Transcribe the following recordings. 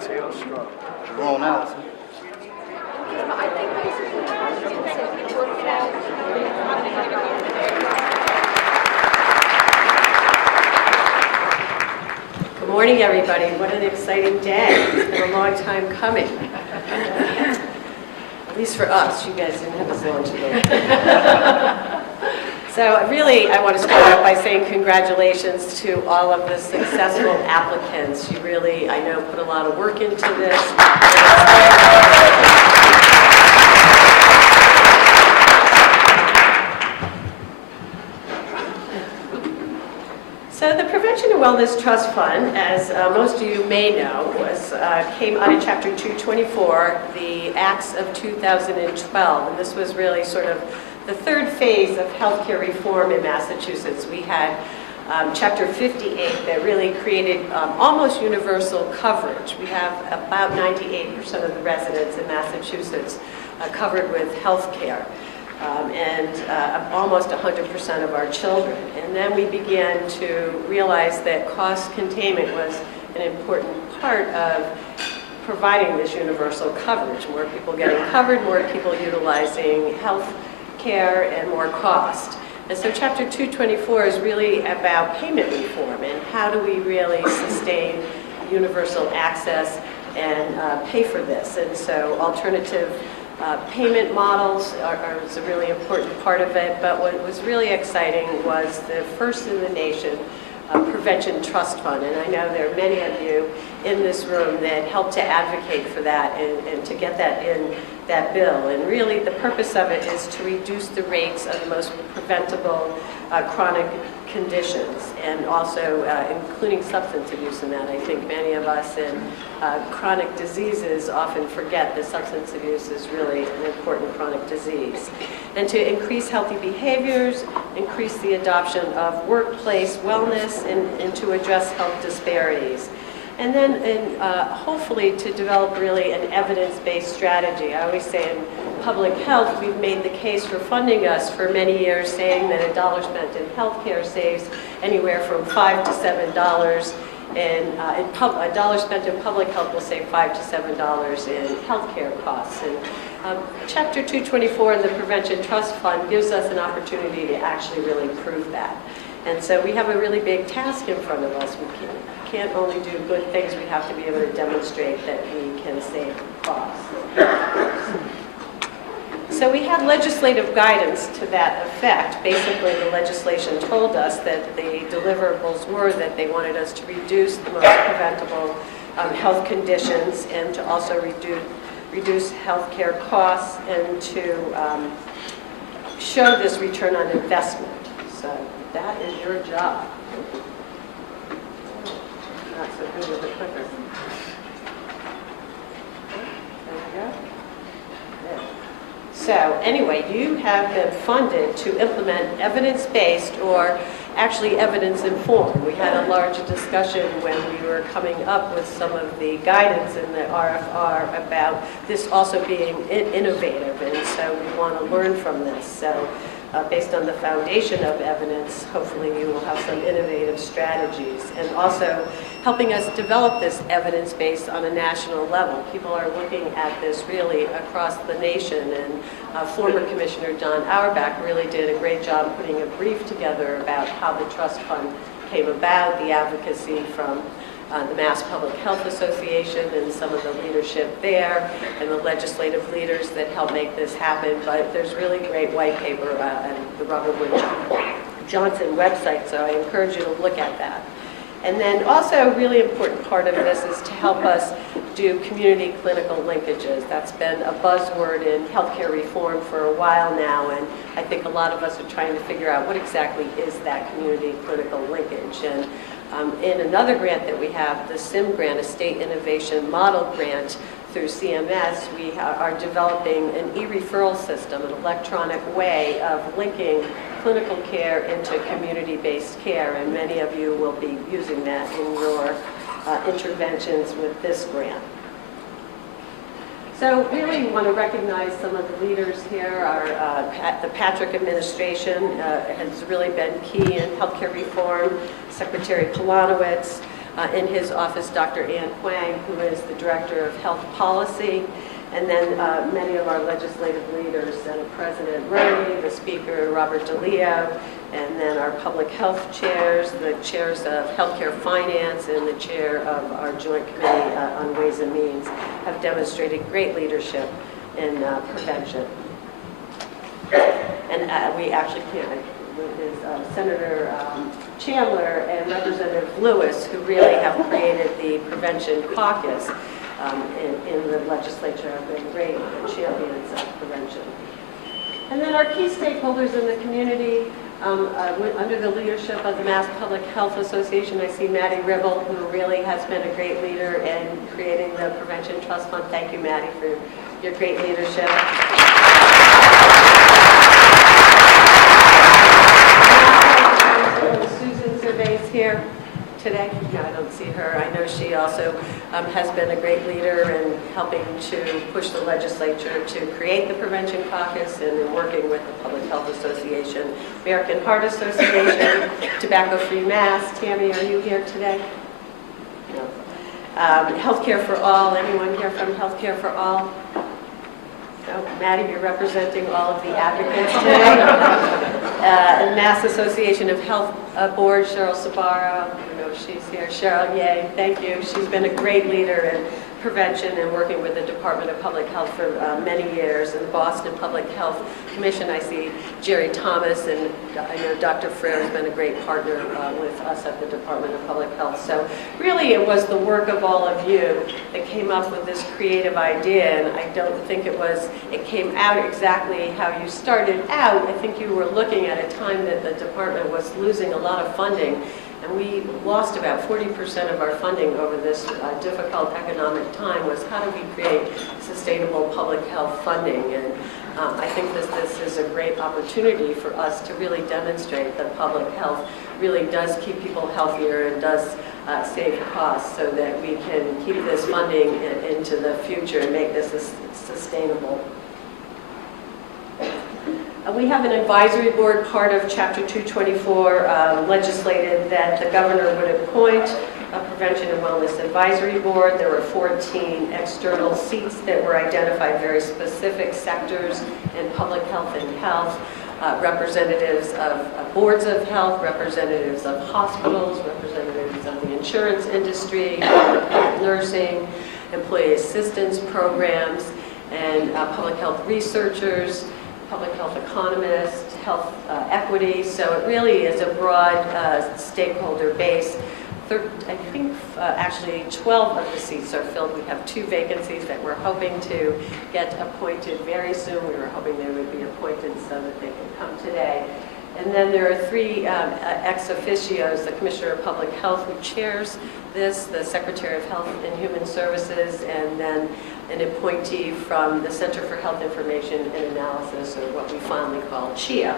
See how strong. Roll now, listen. Good morning, everybody. What an exciting day. It's been a long time coming. At least for us. You guys didn't have as long to wait. So I want to start out by saying congratulations to all of the successful applicants. You really, I know, put a lot of work into this. So the Prevention and Wellness Trust Fund, as most of you may know, came out of Chapter 224, the Acts of 2012, and this was really sort of the third phase of healthcare reform in Massachusetts. We had Chapter 58 that really created almost universal coverage. We have about 98% of the residents in Massachusetts covered with healthcare. And almost 100% of our children. And then we began to realize that cost containment was an important part of providing this universal coverage. More people getting covered, more people utilizing health care, and more cost. And so Chapter 224 is really about payment reform and how do we really sustain universal access and pay for this. And so alternative payment models is a really important part of it, but what was really exciting was the first in the nation Prevention Trust Fund, and I know there are many of you in this room that helped to advocate for that and to get that in that bill. And really the purpose of it is to reduce the rates of the most preventable chronic conditions, and also including substance abuse in that. I think many of us in chronic diseases often forget that substance abuse is really an important chronic disease. And to increase healthy behaviors, increase the adoption of workplace wellness, and to address health disparities. And then hopefully to develop really an evidence-based strategy. I always say in public health, we've made the case for funding us for many years, saying that $1 spent in healthcare saves anywhere from $5 to $7. And $1 spent in public health will save $5 to $7 in healthcare costs. And Chapter 224 in the Prevention Trust Fund gives us an opportunity to actually really prove that. And so we have a really big task in front of us. We can't only do good things, we have to be able to demonstrate that we can save costs. So we had legislative guidance to that effect. Basically, the legislation told us that the deliverables were that they wanted us to reduce the most preventable health conditions, and to also reduce health care costs, and to show this return on investment. So that is your job. Not so good with the clicker. There we go. There. So anyway, you have been funded to implement evidence-based, or actually evidence-informed. We had a large discussion when we were coming up with some of the guidance in the RFR about this also being innovative, and so we want to learn from this. So based on the foundation of evidence, hopefully you will have some innovative strategies, and also helping us develop this evidence based on a national level. People are looking at this really across the nation, and former Commissioner John Auerbach really did a great job putting a brief together about how the trust fund came about, the advocacy from the Mass Public Health Association and some of the leadership there, and the legislative leaders that helped make this happen. But there's really great white paper on the Robert Wood Johnson website, so I encourage you to look at that. And then also a really important part of this is to help us do community clinical linkages. That's been a buzzword in healthcare reform for a while now, and I think a lot of us are trying to figure out what exactly is that community clinical linkage. And in another grant that we have, the SIM grant, a State Innovation Model Grant through CMS, we are developing an e-referral system, an electronic way of linking clinical care into community-based care, and many of you will be using that in your interventions with this grant. So really we want to recognize some of the leaders here. The Patrick administration has really been key in healthcare reform. Secretary Polanowicz, In his office, Dr. Ann Quang, who is the Director of Health Policy, and then many of our legislative leaders, Senate President Roney, the Speaker, Robert DeLeo, and then our public health chairs, the chairs of healthcare finance, and the chair of our joint committee on Ways and Means have demonstrated great leadership in prevention. And we actually can't, with Senator Chandler and Representative Lewis, who really have created the Prevention Caucus in the legislature, have been great champions of prevention. And then our key stakeholders in the community, under the leadership of the Mass Public Health Association, I see Maddie Ribble, who really has been a great leader in creating the Prevention Trust Fund. Thank you, Maddie, for your great leadership. Susan Cervais here today. No, I don't see her. I know she also has been a great leader in helping to push the legislature to create the Prevention Caucus and in working with the Public Health Association, American Heart Association, Tobacco Free Mass. Tammy, are you here today? No. Healthcare for All. Anyone here from Healthcare for All? No. Maddie, you're representing all of the advocates today. Mass Association of Health Board, Cheryl Sabaro. I don't know if she's here. Cheryl, yay, thank you. She's been a great leader in prevention and working with the Department of Public Health for many years. In the Boston Public Health Commission, I see Jerry Thomas, and I know Dr. Frere has been a great partner with us at the Department of Public Health. So really it was the work of all of you that came up with this creative idea, and I don't think it came out exactly how you started out. I think you were looking at a time that the department was losing a lot of funding, and we lost about 40% of our funding over this difficult economic time. Was how do we create sustainable public health funding? And I think this is a great opportunity for us to really demonstrate that public health really does keep people healthier and does save costs, so that we can keep this funding into the future and make this sustainable. We have an advisory board, part of Chapter 224, legislated that the governor would appoint a Prevention and Wellness Advisory Board. There were 14 external seats that were identified, very specific sectors in public health and health, representatives of boards of health, representatives of hospitals, representatives of the insurance industry, nursing, employee assistance programs, and public health researchers, public health economists, health equity. So it really is a broad stakeholder base. I think actually 12 of the seats are filled. We have 2 vacancies that we're hoping to get appointed very soon. We were hoping they would be appointed so that they can come today. And then there are 3 ex officios, the Commissioner of Public Health, who chairs this, the Secretary of Health and Human Services, and then an appointee from the Center for Health Information and Analysis, or what we fondly call CHIA.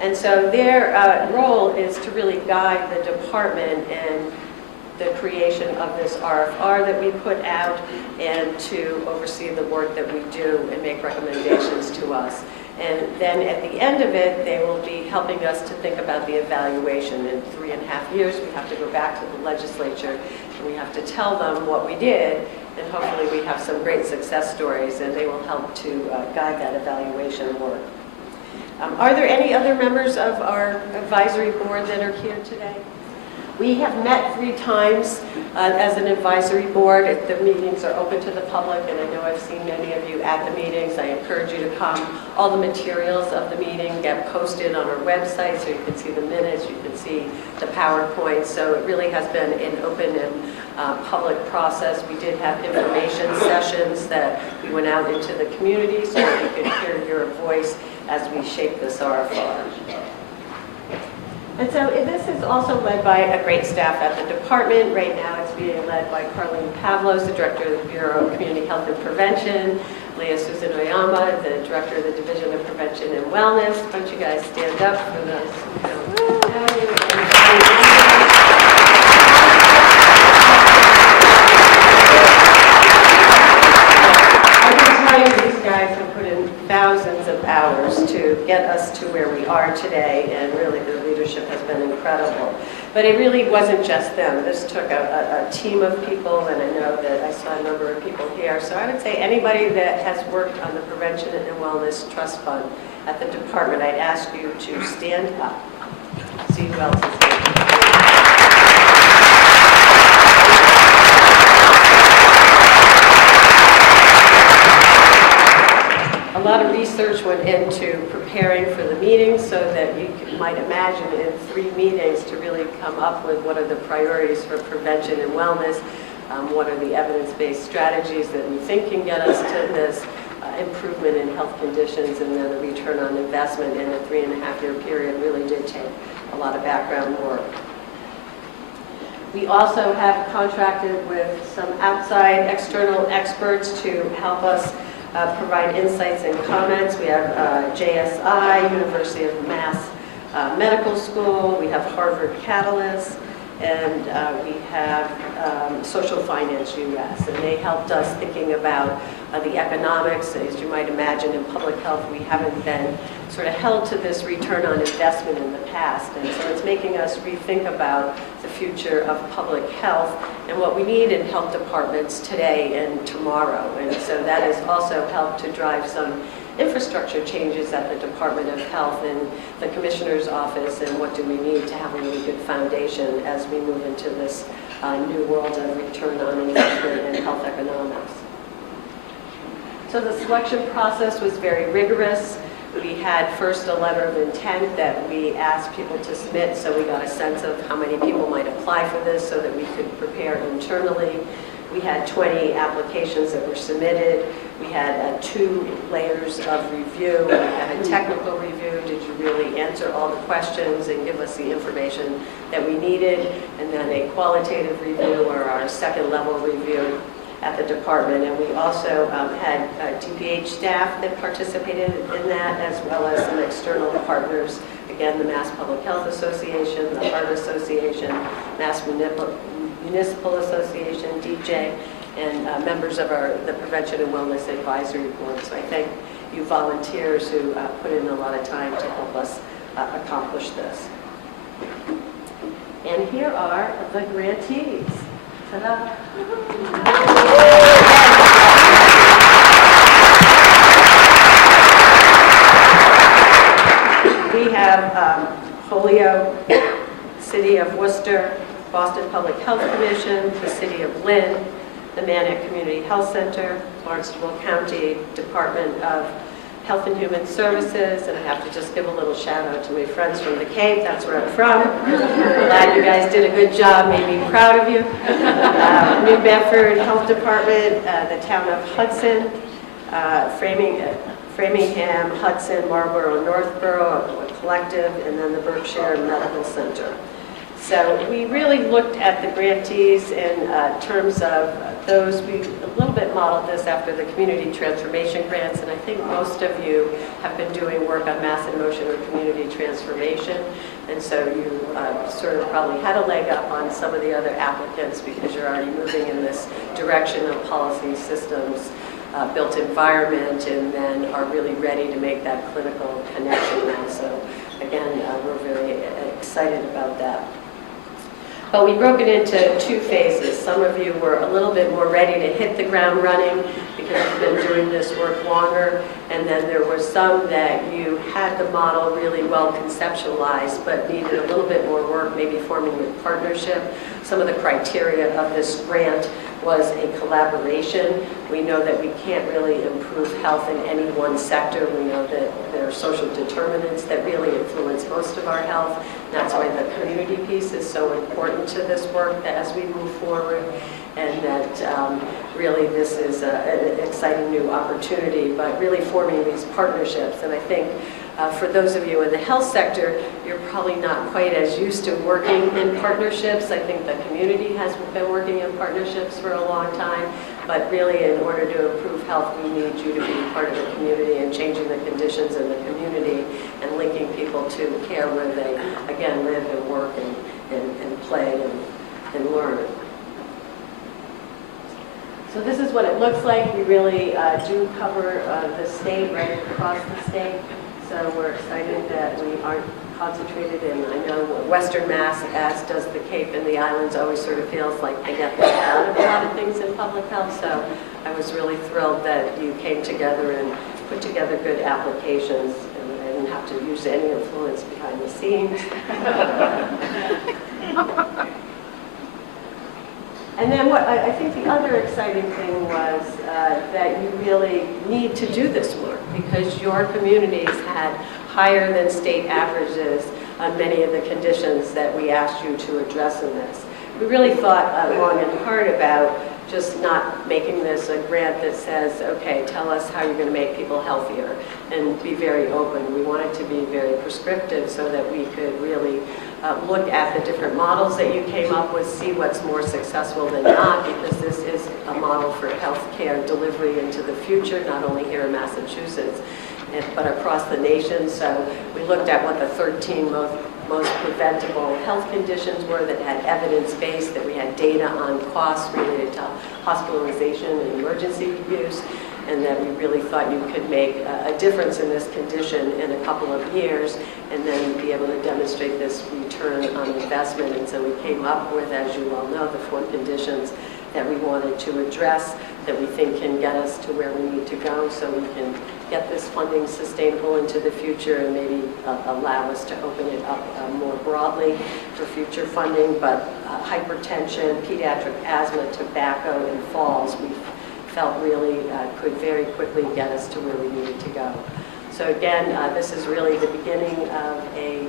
And so their role is to really guide the department in the creation of this RFR that we put out, and to oversee the work that we do and make recommendations to us. And then at the end of it, they will be helping us to think about the evaluation. In 3.5 years, we have to go back to the legislature, and we have to tell them what we did, and hopefully we have some great success stories, and they will help to guide that evaluation work. Are there any other members of our advisory board that are here today? We have met 3 times as an advisory board. The meetings are open to the public, and I know I've seen many of you at the meetings. I encourage you to come. All the materials of the meeting get posted on our website, so you can see the minutes, you can see the PowerPoint. So it really has been an open and public process. We did have information sessions that we went out into the community so that you could hear your voice as we shape this RFR. And so this is also led by a great staff at the department. Right now it's being led by Carlene Pavlos, the Director of the Bureau of Community Health and Prevention, Leah Susan Oyama, the Director of the Division of Prevention and Wellness. Why don't you guys stand up for those who don't know you. I can tell you these guys have put in thousands of hours to get us to where we are today, and really the leadership leadership has been incredible. But it really wasn't just them. This took a team of people, and I know that I saw a number of people here. So I would say anybody that has worked on the Prevention and Wellness Trust Fund at the department, I'd ask you to stand up. See who else is here. A lot of research went into preparing for the meeting so that you might imagine in 3 meetings to really come up with what are the priorities for prevention and wellness, what are the evidence-based strategies that we think can get us to this improvement in health conditions, and then the return on investment in a 3.5-year period really did take a lot of background work. We also have contracted with some outside external experts to help us provide insights and comments. We have JSI, University of Mass Medical School, we have Harvard Catalyst, and we have Social Finance US, and they helped us thinking about the economics. As you might imagine, in public health, we haven't been sort of held to this return on investment in the past, and so it's making us rethink about the future of public health and what we need in health departments today and tomorrow. And so that has also helped to drive some infrastructure changes at the Department of Health and the Commissioner's Office, and what do we need to have a really good foundation as we move into this new world of return on investment in health economics. So the selection process was very rigorous. We had first a letter of intent that we asked people to submit, so we got a sense of how many people might apply for this so that we could prepare internally. We had 20 applications that were submitted. We had 2 layers of review. We had a technical review. Did you really answer all the questions and give us the information that we needed? And then a qualitative review, or our second level review at the department. And we also had DPH staff that participated in that, as well as some external partners. Again, the Mass Public Health Association, the Heart Association, Mass Municipal Association, DJ, and members of the Prevention and Wellness Advisory Board. So I thank you volunteers who put in a lot of time to help us accomplish this. And here are the grantees. Ta-da! We have Holyoke, City of Worcester, Boston Public Health Commission, the City of Lynn, the Manic Community Health Center, Barnstable County Department of Health and Human Services, and I have to just give a little shout out to my friends from the Cape. That's where I'm from. Glad you guys did a good job, made me proud of you. New Bedford Health Department, the town of Hudson, Framingham, Hudson, Marlborough, Northborough, a collective, and then the Berkshire Medical Center. So we really looked at the grantees in terms of those. We a little bit modeled this after the community transformation grants, and I think most of you have been doing work on Mass in Motion or community transformation, and so you sort of probably had a leg up on some of the other applicants because you're already moving in this direction of policy systems, built environment, and then are really ready to make that clinical connection now. So again, we're very excited about that. But we broke it into 2 phases. Some of you were a little bit more ready to hit the ground running because you've been doing this work longer, and then there were some that you had the model really well conceptualized but needed a little bit more work, maybe forming a partnership. Some of the criteria of this grant was a collaboration. We know that we can't really improve health in any one sector. We know that there are social determinants that really influence most of our health. That's why the community piece is so important to this work as we move forward, and that really this is an exciting new opportunity, but really forming these partnerships. And I think for those of you in the health sector, you're probably not quite as used to working in partnerships. I think the community has been working in partnerships for a long time, but really in order to improve health, we need you to be part of the community and changing the conditions in the community and linking people to care where they, again, live and work and play and learn. So this is what it looks like. We really do cover the state, right across the state. So we're excited that we aren't concentrated in, I know Western Mass, as does the Cape and the islands, always sort of feels like they get left out of a lot of things in public health. So I was really thrilled that you came together and put together good applications, and I didn't have to use any influence behind the scenes. And then what I think the other exciting thing was that you really need to do this work because your communities had higher than state averages on many of the conditions that we asked you to address in this. We really thought long and hard about just not making this a grant that says, okay, tell us how you're going to make people healthier, and be very open. We wanted to be very prescriptive so that we could really look at the different models that you came up with, see what's more successful than not, because this is a model for healthcare delivery into the future, not only here in Massachusetts, but across the nation. So we looked at what the 13 most preventable health conditions were that had evidence-based, that we had data on costs related to hospitalization and emergency use, and that we really thought you could make a difference in this condition in a couple of years and then be able to demonstrate this return on investment. And so we came up with, as you well know, the 4 conditions that we wanted to address that we think can get us to where we need to go so we can get this funding sustainable into the future and maybe allow us to open it up more broadly for future funding. But hypertension, pediatric asthma, tobacco, and falls, we felt really could very quickly get us to where we needed to go. So again, this is really the beginning of a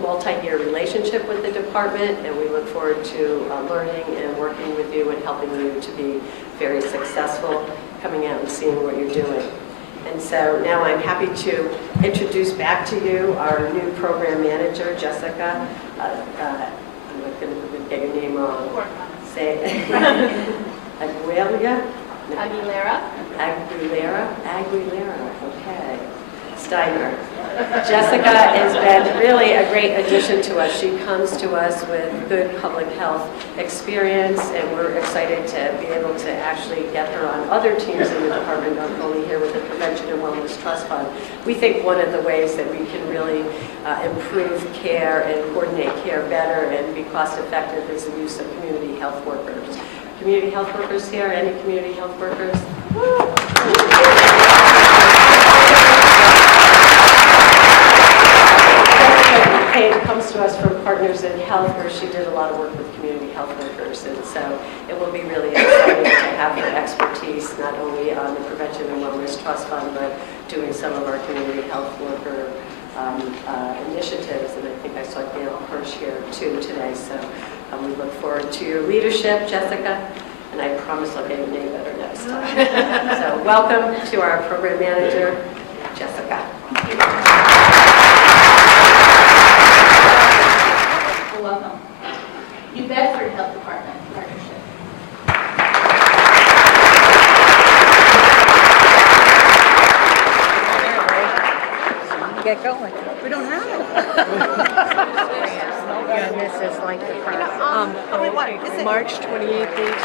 multi-year relationship with the department, and we look forward to learning and working with you and helping you to be very successful, coming out and seeing what you're doing. And so now I'm happy to introduce back to you our new program manager, Jessica. I'm not going to get your name wrong. Say Aguilera? Aguilera, okay. Steiner. Jessica has been really a great addition to us. She comes to us with good public health experience, and we're excited to be able to actually get her on other teams in the department, not only here with the Prevention and Wellness Trust Fund. We think one of the ways that we can really improve care and coordinate care better and be cost effective is the use of community health workers. Community health workers here? Any community health workers? Kate comes to us from Partners in Health, where she did a lot of work with community health workers, and so it will be really exciting to have her expertise not only on the Prevention and Wellness Trust Fund, but doing some of our community health worker initiatives, and I think I saw Gail Hirsch here too today, so we look forward to your leadership, Jessica, and I promise I'll get your name better next time. So welcome to our program manager, Jessica. Welcome. New Bedford Health Department Partnership. Get going. We don't have it. Yeah, this is like the March 28th date.